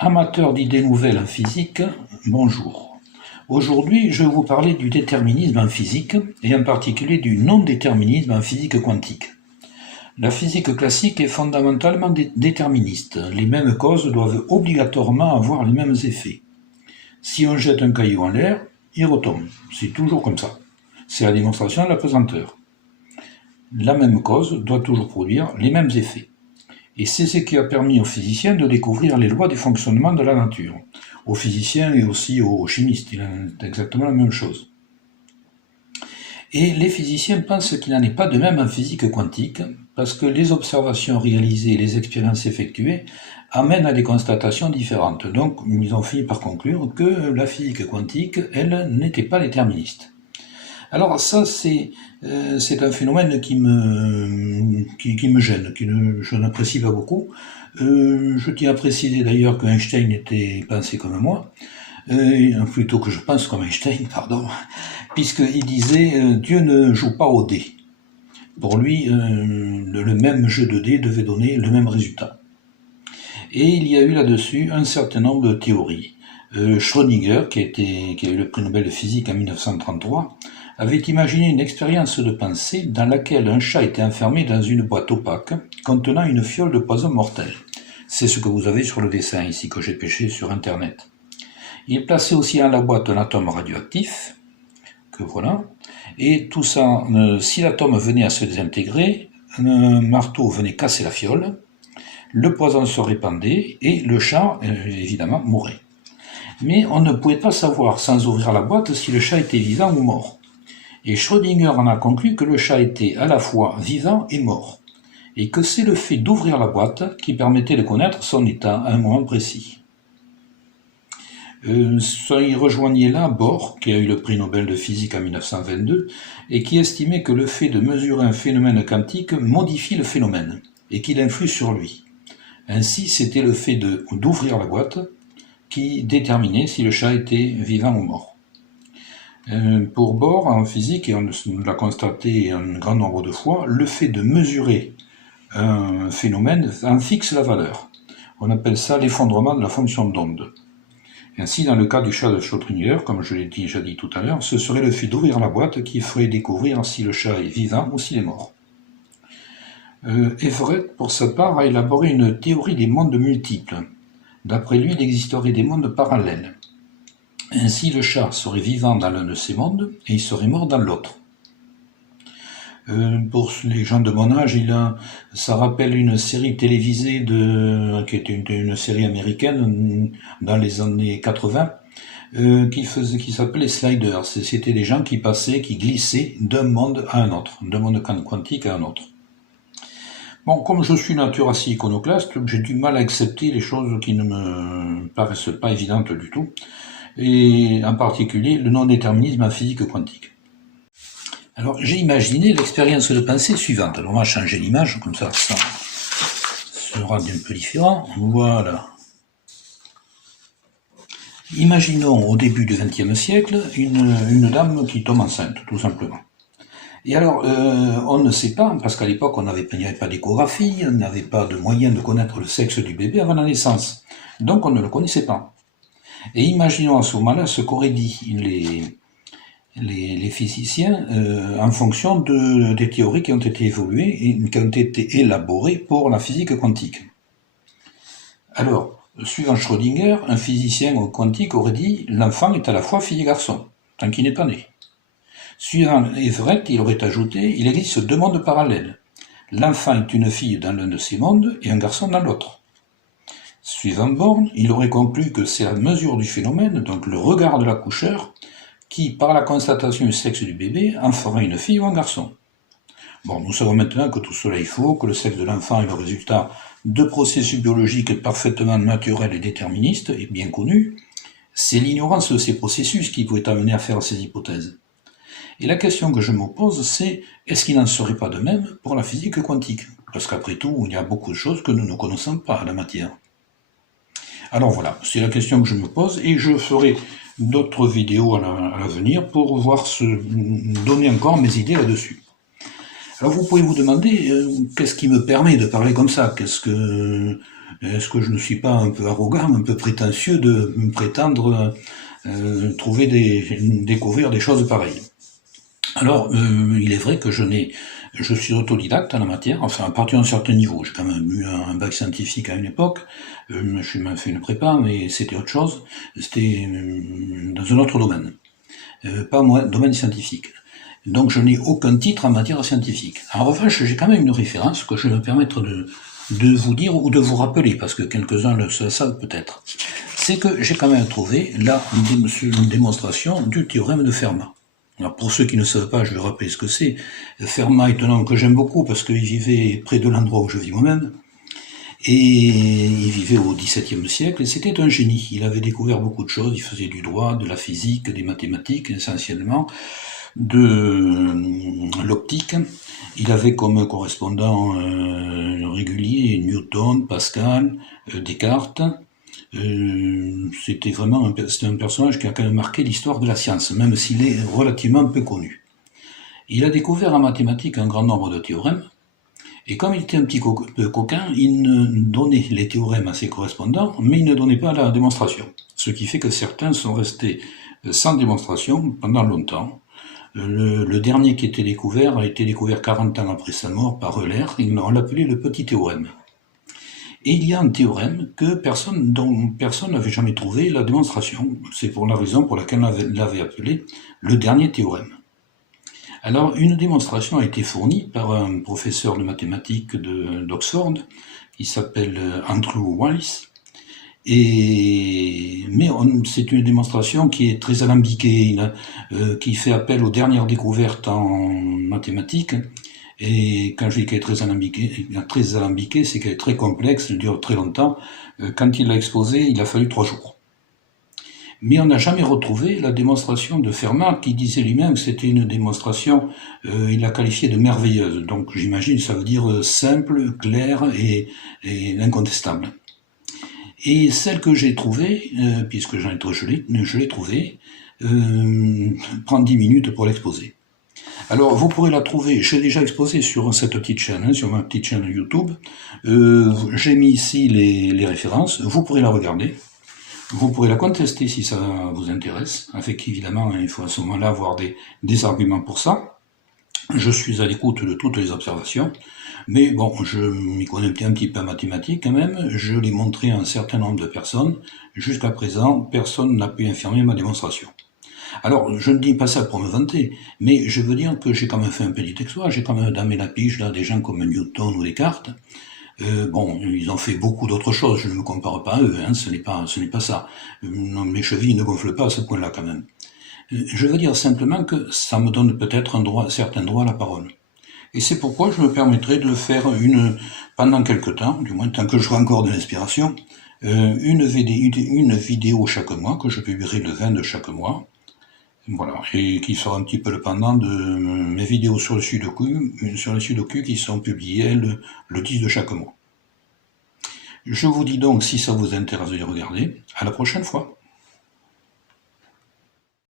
Amateurs d'idées nouvelles en physique, bonjour. Aujourd'hui, je vais vous parler du déterminisme en physique, et en particulier du non-déterminisme en physique quantique. La physique classique est fondamentalement déterministe. Les mêmes causes doivent obligatoirement avoir les mêmes effets. Si on jette un caillou en l'air, il retombe. C'est toujours comme ça. C'est la démonstration de la pesanteur. La même cause doit toujours produire les mêmes effets. Et c'est ce qui a permis aux physiciens de découvrir les lois du fonctionnement de la nature. Aux physiciens et aussi aux chimistes, il en est exactement la même chose. Et les physiciens pensent qu'il n'en est pas de même en physique quantique, parce que les observations réalisées et les expériences effectuées amènent à des constatations différentes. Donc, ils ont fini par conclure que la physique quantique, elle, n'était pas déterministe. Alors ça, c'est un phénomène qui me gêne, je n'apprécie pas beaucoup. Je tiens à préciser d'ailleurs qu'Einstein était pensé comme moi, plutôt que je pense comme Einstein, pardon, puisqu'il disait Dieu ne joue pas au dé. Pour lui, le même jeu de dés devait donner le même résultat. Et il y a eu là-dessus un certain nombre de théories. Schrödinger, qui a eu le prix Nobel de physique en 1933, avait imaginé une expérience de pensée dans laquelle un chat était enfermé dans une boîte opaque contenant une fiole de poison mortel. C'est ce que vous avez sur le dessin ici que j'ai pêché sur internet. Il plaçait aussi dans la boîte un atome radioactif, que voilà, et tout ça, si l'atome venait à se désintégrer, un marteau venait casser la fiole, le poison se répandait et le chat, évidemment, mourait. Mais on ne pouvait pas savoir sans ouvrir la boîte si le chat était vivant ou mort. Et Schrödinger en a conclu que le chat était à la fois vivant et mort, et que c'est le fait d'ouvrir la boîte qui permettait de connaître son état à un moment précis. Il rejoignait là Bohr, qui a eu le prix Nobel de physique en 1922, et qui estimait que le fait de mesurer un phénomène quantique modifie le phénomène, et qu'il influe sur lui. Ainsi, c'était le fait d'ouvrir la boîte qui déterminait si le chat était vivant ou mort. Pour Bohr, en physique, et on l'a constaté un grand nombre de fois, le fait de mesurer un phénomène en fixe la valeur. On appelle ça l'effondrement de la fonction d'onde. Ainsi, dans le cas du chat de Schrödinger, comme je l'ai déjà dit tout à l'heure, ce serait le fait d'ouvrir la boîte qui ferait découvrir si le chat est vivant ou s'il est mort. Everett, pour sa part, a élaboré une théorie des mondes multiples. D'après lui, il existerait des mondes parallèles. Ainsi, le chat serait vivant dans l'un de ces mondes et il serait mort dans l'autre. Pour les gens de mon âge, ça rappelle une série télévisée qui était une série américaine dans les années 80, qui s'appelait Sliders. C'était des gens qui glissaient d'un monde à un autre, d'un monde quantique à un autre. Bon, comme je suis nature assez iconoclaste, j'ai du mal à accepter les choses qui ne me paraissent pas évidentes du tout, et en particulier le non-déterminisme en physique quantique. Alors, j'ai imaginé l'expérience de pensée suivante. Alors, on va changer l'image, comme ça sera un peu différent. Voilà. Imaginons au début du XXe siècle une dame qui tombe enceinte, tout simplement. Et alors, on ne sait pas, parce qu'à l'époque, il n'y avait pas d'échographie, on n'avait pas de moyen de connaître le sexe du bébé avant la naissance. Donc, on ne le connaissait pas. Et imaginons à ce moment-là ce qu'auraient dit les physiciens en fonction des théories qui ont été évoluées et qui ont été élaborées pour la physique quantique. Alors, suivant Schrödinger, un physicien quantique aurait dit « l'enfant est à la fois fille et garçon, tant qu'il n'est pas né ». Suivant Everett, il aurait ajouté « il existe deux mondes parallèles. L'enfant est une fille dans l'un de ces mondes et un garçon dans l'autre ». Suivant Born, il aurait conclu que c'est la mesure du phénomène, donc le regard de l'accoucheur, qui, par la constatation du sexe du bébé, en fera une fille ou un garçon. Bon, nous savons maintenant que tout cela est faux, que le sexe de l'enfant est le résultat de processus biologiques parfaitement naturels et déterministes, et bien connus. C'est l'ignorance de ces processus qui pouvait amener à faire ces hypothèses. Et la question que je me pose, c'est est-ce qu'il n'en serait pas de même pour la physique quantique? Parce qu'après tout, il y a beaucoup de choses que nous ne connaissons pas à la matière. Alors voilà, c'est la question que je me pose, et je ferai d'autres vidéos à l'avenir pour donner encore mes idées là-dessus. Alors vous pouvez vous demander, qu'est-ce qui me permet de parler comme ça? Est-ce que je ne suis pas un peu arrogant, un peu prétentieux de me prétendre découvrir des choses pareilles? Alors, il est vrai que je suis autodidacte en la matière, enfin à partir d'un certain niveau. J'ai quand même eu un bac scientifique à une époque, je m'ai fait une prépa, mais c'était autre chose, c'était dans un autre domaine, pas moi, domaine scientifique. Donc je n'ai aucun titre en matière scientifique. En revanche, j'ai quand même une référence que je vais me permettre de vous dire ou de vous rappeler, parce que quelques-uns le savent peut-être. C'est que j'ai quand même trouvé là une démonstration du théorème de Fermat. Alors pour ceux qui ne savent pas, je vais rappeler ce que c'est. Fermat est un homme que j'aime beaucoup parce qu'il vivait près de l'endroit où je vis moi-même. Et il vivait au XVIIe siècle et c'était un génie. Il avait découvert beaucoup de choses. Il faisait du droit, de la physique, des mathématiques essentiellement, de l'optique. Il avait comme correspondant régulier Newton, Pascal, Descartes. C'était vraiment un personnage qui a quand même marqué l'histoire de la science, même s'il est relativement peu connu. Il a découvert en mathématiques un grand nombre de théorèmes, et comme il était un petit peu coquin, il ne donnait les théorèmes à ses correspondants, mais il ne donnait pas la démonstration. Ce qui fait que certains sont restés sans démonstration pendant longtemps. Le dernier qui était découvert a été découvert 40 ans après sa mort par Euler, on l'appelait le petit théorème. Et il y a un théorème dont personne n'avait jamais trouvé la démonstration. C'est pour la raison pour laquelle on l'avait appelé le dernier théorème. Alors, une démonstration a été fournie par un professeur de mathématiques d'Oxford, qui s'appelle Andrew Wallis, mais c'est une démonstration qui est très alambiquée, qui fait appel aux dernières découvertes en mathématiques. Et quand je dis qu'elle est très alambiquée, c'est qu'elle est très complexe, elle dure très longtemps. Quand il l'a exposée, il a fallu 3 jours. Mais on n'a jamais retrouvé la démonstration de Fermat, qui disait lui-même que c'était une démonstration, il l'a qualifiée de merveilleuse. Donc j'imagine ça veut dire simple, clair et incontestable. Et celle que j'ai trouvée, puisque je l'ai trouvée, prend 10 minutes pour l'exposer. Alors, vous pourrez la trouver, j'ai déjà exposé sur cette petite chaîne, sur ma petite chaîne YouTube. J'ai mis ici les références, vous pourrez la regarder. Vous pourrez la contester si ça vous intéresse, avec évidemment, il faut à ce moment-là avoir des arguments pour ça. Je suis à l'écoute de toutes les observations, mais bon, je m'y connais un petit peu en mathématiques quand même, je l'ai montré à un certain nombre de personnes. Jusqu'à présent, personne n'a pu infirmer ma démonstration. Alors, je ne dis pas ça pour me vanter, mais je veux dire que j'ai quand même fait un petit exploit, j'ai quand même damé la pige là, des gens comme Newton ou Descartes. Bon, ils ont fait beaucoup d'autres choses, je ne me compare pas à eux, hein, ce n'est pas ça. Non, mes chevilles ne gonflent pas à ce point-là quand même. Je veux dire simplement que ça me donne peut-être un certain droit à la parole. Et c'est pourquoi je me permettrai de faire pendant quelque temps, du moins tant que j'aurai encore de l'inspiration, une vidéo chaque mois, que je publierai le 20 de chaque mois, voilà, et qui sera un petit peu le pendant de mes vidéos sur le Sudoku qui sont publiées le 10 de chaque mois. Je vous dis donc, si ça vous intéresse de les regarder, à la prochaine fois.